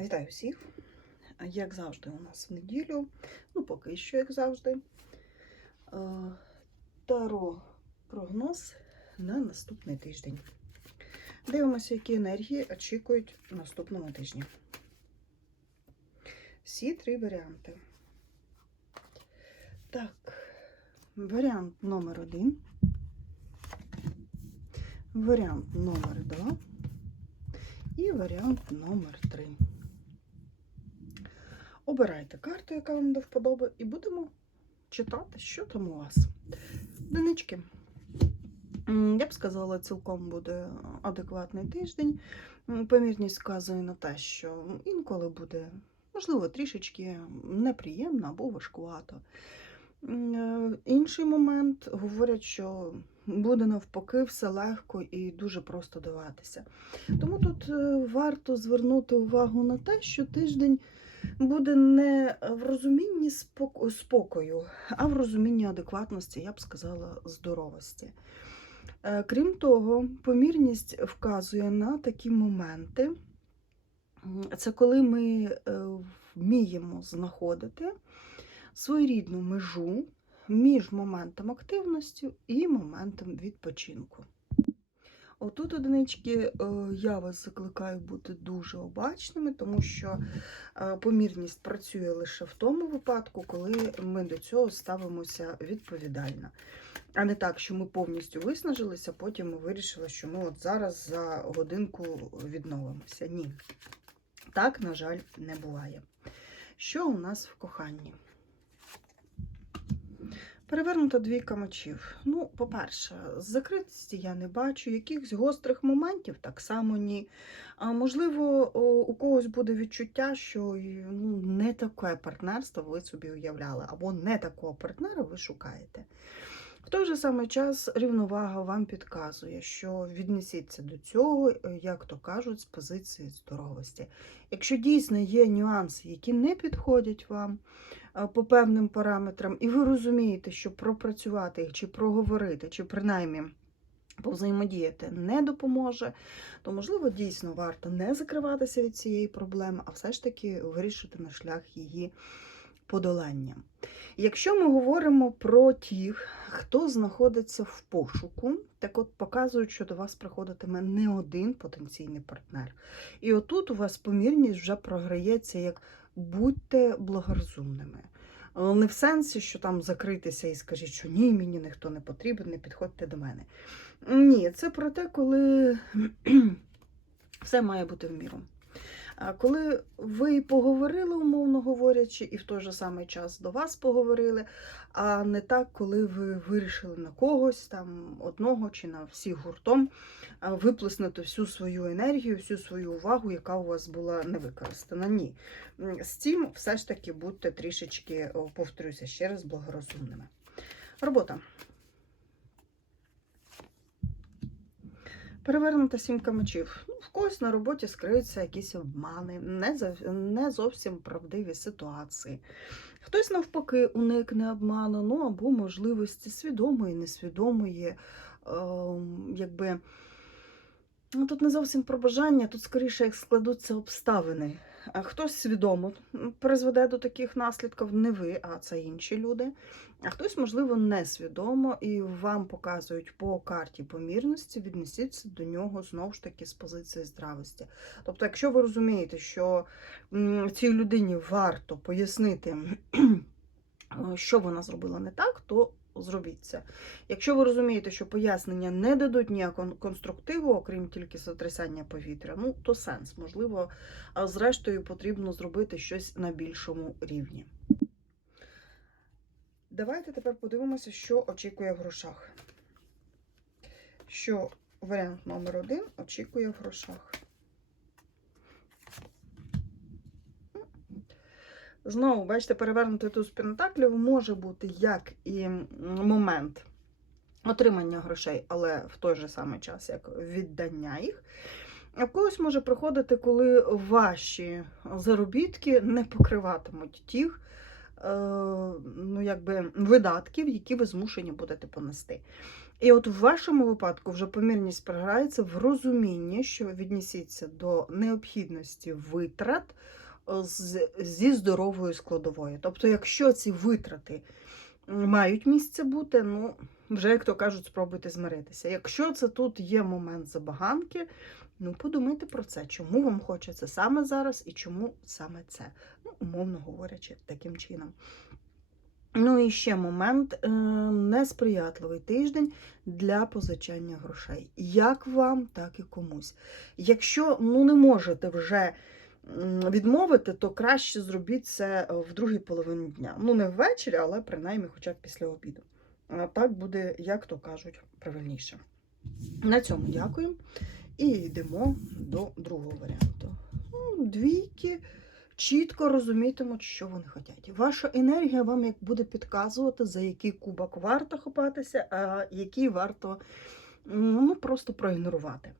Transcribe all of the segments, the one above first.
Вітаю всіх! Як завжди, у нас в неділю, ну поки що, як завжди, таро прогноз на наступний тиждень. Дивимося, які енергії очікують в наступному тижні. Всі три варіанти. Так, варіант номер один. Варіант номер два. І варіант номер 3. Обирайте карту, яка вам до вподоби, і будемо читати, що там у вас. Донечки. Я б сказала, цілком буде адекватний тиждень. Помірність вказує на те, що інколи буде, можливо, трішечки неприємно або важкувато. Е, Інший момент говорять, що буде навпаки все легко і дуже просто даватися. Тому тут е, варто звернути увагу на те, що тиждень буде не в розумінні спокою, а в розумінні адекватності, я б сказала, здоровості. Е, Крім того, помірність вказує на такі моменти. Це коли ми е, вміємо знаходити своєрідну межу між моментом активності і моментом відпочинку. Отут, одинички, е, я вас закликаю бути дуже обачними, тому що е, помірність працює лише в тому випадку, коли ми до цього ставимося відповідально. А не так, що ми повністю виснажилися, потім ми вирішили, що ми от зараз за годинку відновимося. Ні. Так, на жаль, не буває. Що у нас в коханні? Перевернута двійка мечів. Ну, по-перше, закритості я не бачу, якихось гострих моментів так само ні. А можливо, у когось буде відчуття, що ну, не таке партнерство ви собі уявляли, або не такого партнера ви шукаєте. В той же самий час рівновага вам підказує, що віднесіться до цього, е, як то кажуть, з позиції здоровості. Якщо дійсно є нюанси, які не підходять вам, е, по певним параметрам, і ви розумієте, що пропрацювати їх, чи проговорити, чи принаймні повзаємодіяти не допоможе, то, можливо, дійсно варто не закриватися від цієї проблеми, а все ж таки вирішити на шлях її подолання. Якщо ми говоримо про тих, хто знаходиться в пошуку, так от показують, що до вас приходитиме не один потенційний партнер. І отут у вас помірність вже програється як будьте благорозумними. Не в сенсі, що там закритися і скажіть, що ні, мені ніхто не потрібен, не підходьте до мене. Ні, це про те, коли все має бути в міру. Коли ви поговорили, умовно говорячи, і в той же самий час до вас поговорили, а не так, коли ви вирішили на когось там одного чи на всіх гуртом виплеснути всю свою енергію, всю свою увагу, яка у вас була не використана. Ні. З цим все ж таки будьте трішечки, повторюся ще раз, благорозумними. Робота. Перевернута сімка мечів. Ну, в когось на роботі скриються якісь обмани, не, зов- не зовсім правдиві ситуації. Хтось навпаки уникне обману, ну або можливості свідомої, несвідомої, е, якби. Ну, тут не зовсім про бажання, тут скоріше як складуться обставини. Хтось свідомо призведе до таких наслідків, не ви, а це інші люди. А хтось, можливо, несвідомо і вам показують по карті помірності, віднесіться до нього знову ж таки з позиції здравості. Тобто, якщо ви розумієте, що цій людині варто пояснити, що вона зробила не так, то зробіть це. Якщо ви розумієте, що пояснення не дадуть ніякого конструктиву, окрім тільки сотрясання повітря, ну то сенс. Можливо, зрештою потрібно зробити щось на більшому рівні. Давайте тепер подивимося, що очікує в грошах. Що варіант номер один очікує в грошах. Знову, бачите, перевернути туз пентаклів може бути як і момент отримання грошей, але в той же самий час як віддання їх. А в когось може приходити, коли ваші заробітки не покриватимуть тих е, ну, якби, видатків, які ви змушені будете понести. І от в вашому випадку вже помірність програється в розумінні, що віднісіться до необхідності витрат зі здоровою складовою. Тобто, якщо ці витрати мають місце бути, ну, вже, як то кажуть, спробуйте змиритися. Якщо це тут є момент забаганки, ну подумайте про це, чому вам хочеться саме зараз і чому саме це. Ну, умовно говорячи, таким чином. Ну і ще момент е, несприятливий тиждень для позичання грошей. Як вам, так і комусь. Якщо ну, не можете вже відмовити, то краще зробіть це е, в другій половині дня. Ну, не ввечері, але принаймні хоча б після обіду. Так буде, як то кажуть, правильніше. На цьому дякую. І йдемо до другого варіанту. Ну, Двійки чітко розумітимуть, що вони хочуть. Ваша енергія вам як буде підказувати, за який кубок варто хопатися, а який варто ну, просто проігнорувати.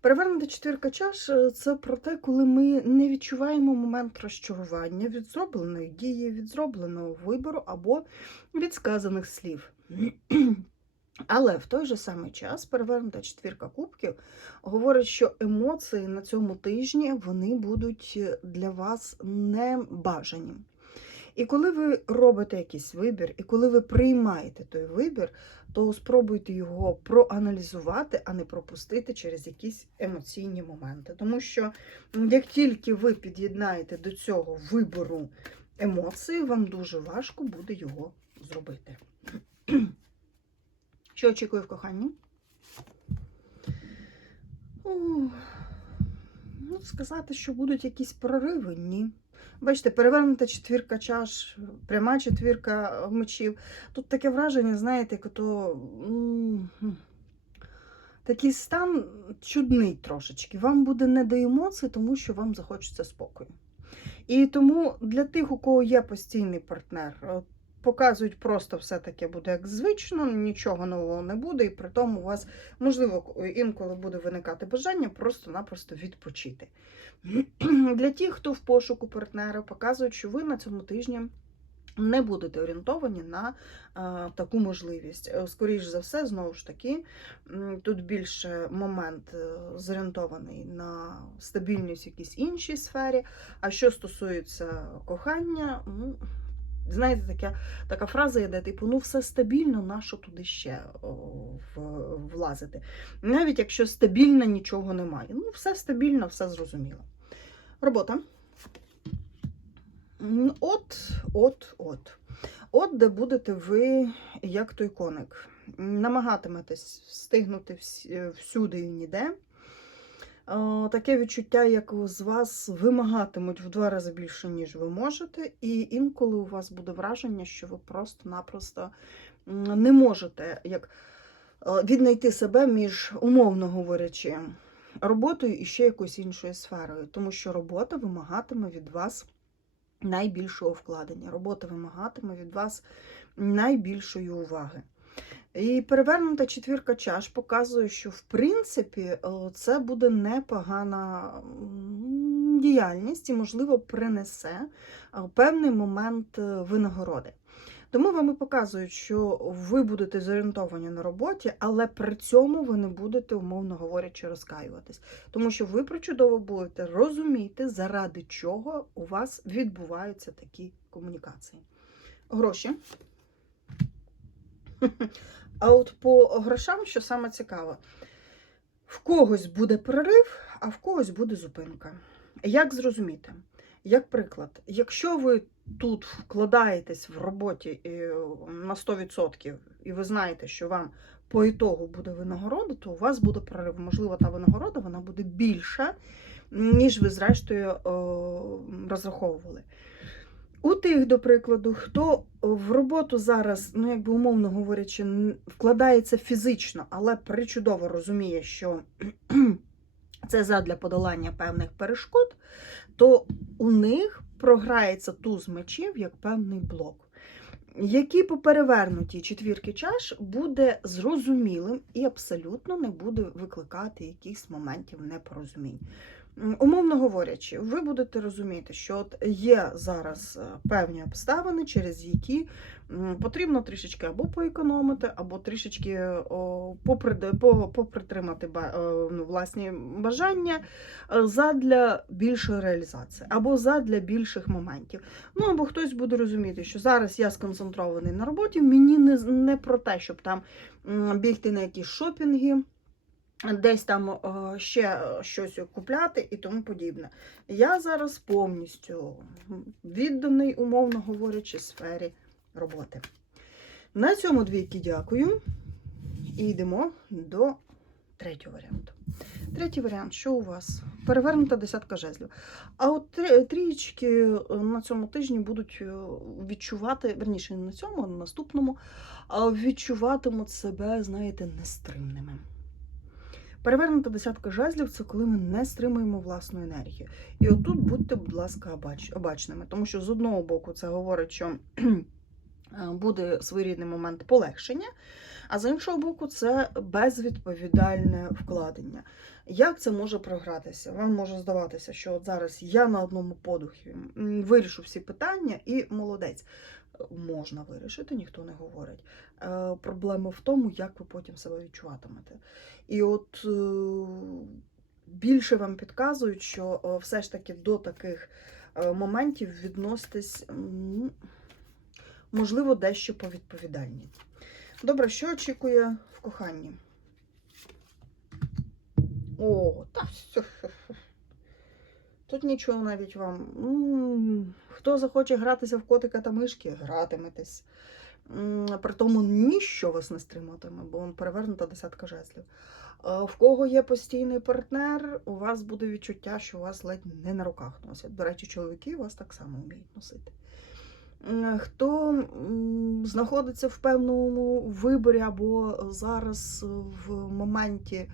Перевернута четвірка чаш е, це про те, коли ми не відчуваємо момент розчарування від зробленої дії, від зробленого вибору або від сказаних слів. Але в той же самий час перевернута четвірка кубків говорить, що емоції на цьому тижні вони будуть для вас не бажані. І коли ви робите якийсь вибір, і коли ви приймаєте той вибір, то спробуйте його проаналізувати, а не пропустити через якісь емоційні моменти. Тому що як тільки ви під'єднаєте до цього вибору емоції, вам дуже важко буде його зробити. Що очікую в коханні? Ну, сказати, що будуть якісь прориви, ні. Бачите, перевернута четвірка чаш, пряма четвірка мечів. Тут таке враження, знаєте, то такий стан чудний трошечки. Вам буде не до емоцій, тому що вам захочеться спокою. І тому для тих, у кого є постійний партнер, показують просто все таке буде як звично, нічого нового не буде, і при тому у вас, можливо, інколи буде виникати бажання просто-напросто відпочити. Для тих, хто в пошуку партнера, показують, що ви на цьому тижні. Не будете орієнтовані на а, таку можливість. Е, Скоріш за все, знову ж таки, тут більше момент е, зорієнтований на стабільність в якійсь іншій сфері. А що стосується кохання, ну, знаєте, така, така фраза йде, типу, ну все стабільно, нащо туди ще влазити? Навіть якщо стабільно нічого немає. Ну, все стабільно, все зрозуміло. Робота. От, от, от. От де будете ви, як той коник. Намагатиметесь встигнути всюди і ніде. Е, Таке відчуття, як з вас вимагатимуть в два рази більше, ніж ви можете, і інколи у вас буде враження, що ви просто-напросто не можете як е, віднайти себе між, умовно говорячи, роботою і ще якоюсь іншою сферою, тому що робота вимагатиме від вас найбільшого вкладення. Робота вимагатиме від вас найбільшої уваги. І перевернута четвірка чаш показує, що в принципі е, це буде непогана діяльність і, можливо, принесе е, певний момент е, винагороди. Тому вам і показують, що ви будете зорієнтовані на роботі, але при цьому ви не будете, умовно говорячи, розкаюватись. Тому що ви причудово будете розуміти, заради чого у вас відбуваються такі комунікації. Гроші. А от по грошам, що саме цікаво, в когось буде прорив, а в когось буде зупинка. Як зрозуміти? Як приклад, якщо ви тут вкладаєтесь в роботі е, на 100%, і ви знаєте, що вам по ітогу буде винагорода, то у вас буде прорив. Можливо, та винагорода вона буде більша, ніж ви, зрештою, е, розраховували. У тих, до прикладу, хто в роботу зараз, ну якби умовно говорячи, вкладається фізично, але причудово розуміє, що це задля подолання певних перешкод, то у них програється туз мечів як певний блок. Який по перевернутій четвірки чаш буде зрозумілим і абсолютно не буде викликати якихось моментів непорозумінь. Умовно говорячи, ви будете розуміти, що от є зараз е, певні обставини, через які потрібно трішечки або поекономити, або трішечки по- попритримати е, ну, власні бажання е, задля більшої реалізації, або задля більших моментів. Ну або хтось буде розуміти, що зараз я сконцентрований на роботі, мені не, про те, щоб там бігти на якісь шопінги десь там ще щось купляти і тому подібне. Я зараз повністю відданий, умовно говорячи, сфері роботи. На цьому двійки дякую. І йдемо до третього варіанту. Третій варіант, що у вас? Перевернута десятка жезлів. А от трієчки е, на цьому тижні будуть е, відчувати, верніше, не на цьому, а на наступному, відчуватимуть себе, знаєте, нестримними. Перевернута десятка жезлів це коли ми не стримуємо власну енергію. І отут будьте, будь ласка, обач, обачними, тому що з одного боку це говорить, що буде своєрідний момент полегшення, а з іншого боку, це безвідповідальне вкладення. Як це може програтися? Вам може здаватися, що от зараз я на одному подухі вирішу всі питання і молодець. Можна вирішити, ніхто не говорить. Е, Проблема в тому, як ви потім себе відчуватимете. І от е, більше вам підказують, що е, все ж таки до таких е, моментів відноситесь, м, можливо, дещо повідповідальні. Добре, що очікує в коханні? О, та все. Тут нічого навіть вам. Хто захоче гратися в котика та мишки, гратиметесь. При тому ніщо вас не стриматиме, бо он перевернута десятка жезлів. В кого є постійний партнер, у вас буде відчуття, що вас ледь не на руках носять. До речі, чоловіки вас так само вміють носити. Хто знаходиться в певному виборі або зараз в моменті,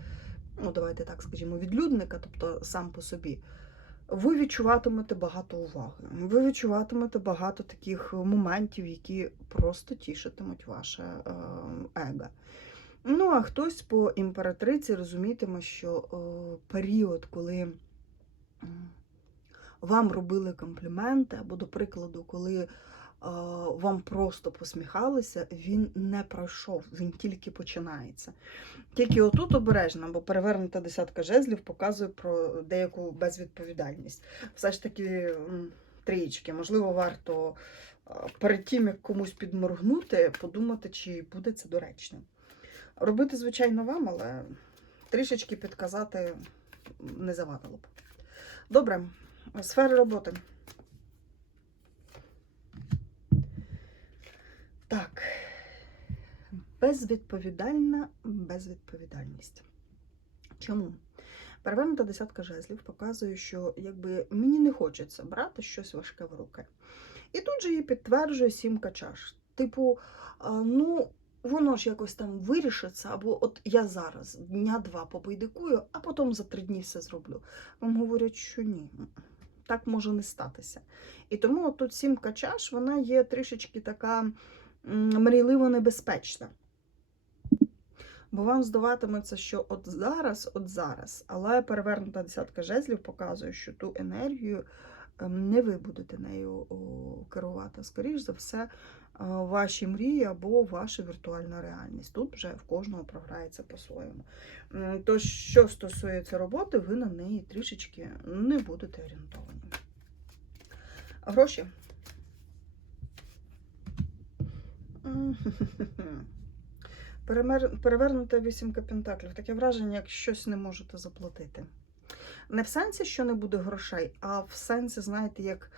ну давайте так скажімо, відлюдника, тобто сам по собі, ви відчуватимете багато уваги. Ви відчуватимете багато таких моментів, які просто тішитимуть ваше е, его. Ну, а хтось по імператриці розумітиме, що е, період, коли вам робили компліменти, або, до прикладу, коли вам просто посміхалися, він не пройшов, він тільки починається. Тільки отут обережно, бо перевернута десятка жезлів показує про деяку безвідповідальність. Все ж таки, трієчки, можливо, варто е, перед тим, як комусь підморгнути, подумати, чи буде це доречним. Робити, звичайно, вам, але трішечки підказати не завадило б. Добре, сфери роботи. Так. Безвідповідальна безвідповідальність. Чому? Перевернута десятка жезлів показує, що якби мені не хочеться брати щось важке в руки. І тут же її підтверджує сімка чаш. Типу, ну, воно ж якось там вирішиться, або от я зараз дня-два побайдикую, а потім за три дні все зроблю. Вам говорять, що ні, так може не статися. І тому тут сімка чаш, вона є трішечки така мрійливо небезпечна. Бо вам здаватиметься, що от зараз, от зараз, але перевернута десятка жезлів показує, що ту енергію ем, не ви будете нею керувати. Скоріш за все, е, ваші мрії або ваша віртуальна реальність. Тут вже в кожного програється по-своєму. То, що стосується роботи, ви на неї трішечки не будете орієнтовані. Гроші. М, Перемер... Перевернута вісімка пентаклів. Таке враження, як щось не можете заплатити. Не в сенсі, що не буде грошей, а в сенсі, знаєте, як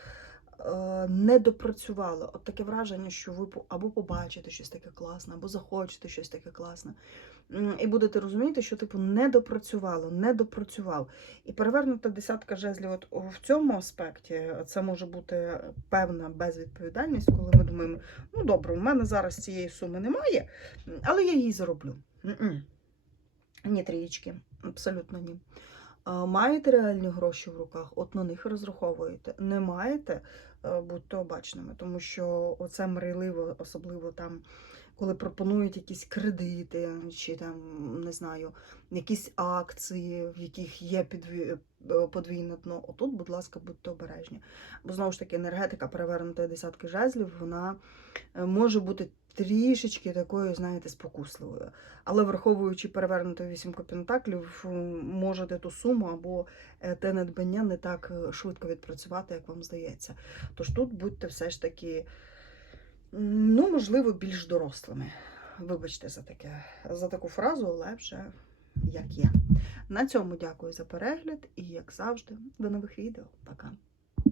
не допрацювали. От таке враження, що ви або побачите щось таке класне, або захочете щось таке класне. І будете розуміти, що типу не допрацювало, не допрацював. І перевернута десятка жезлів. От в цьому аспекті це може бути певна безвідповідальність, коли ми думаємо, ну добре, у мене зараз цієї суми немає, але я її зароблю. Ні, трієчки, абсолютно ні. Маєте реальні гроші в руках, от на них розраховуєте. Не маєте, е, будьте обачними, тому що оце мрійливо, особливо там коли пропонують якісь кредити, чи там, не знаю, якісь акції, в яких є підві... е, подвійне дно. Отут, будь ласка, будьте обережні. Бо знову ж таки, енергетика перевернутої десятки жезлів, вона е, може бути трішечки такою, знаєте, спокусливою. Але враховуючи перевернуту вісімку пентаклів, можете ту суму або е, те надбання не так е, швидко відпрацювати, як вам здається. Тож тут будьте все ж таки, ну, можливо, більш дорослими. Вибачте за таке за таку фразу, але вже як є. На цьому дякую за перегляд і, як завжди, до нових відео. Пока.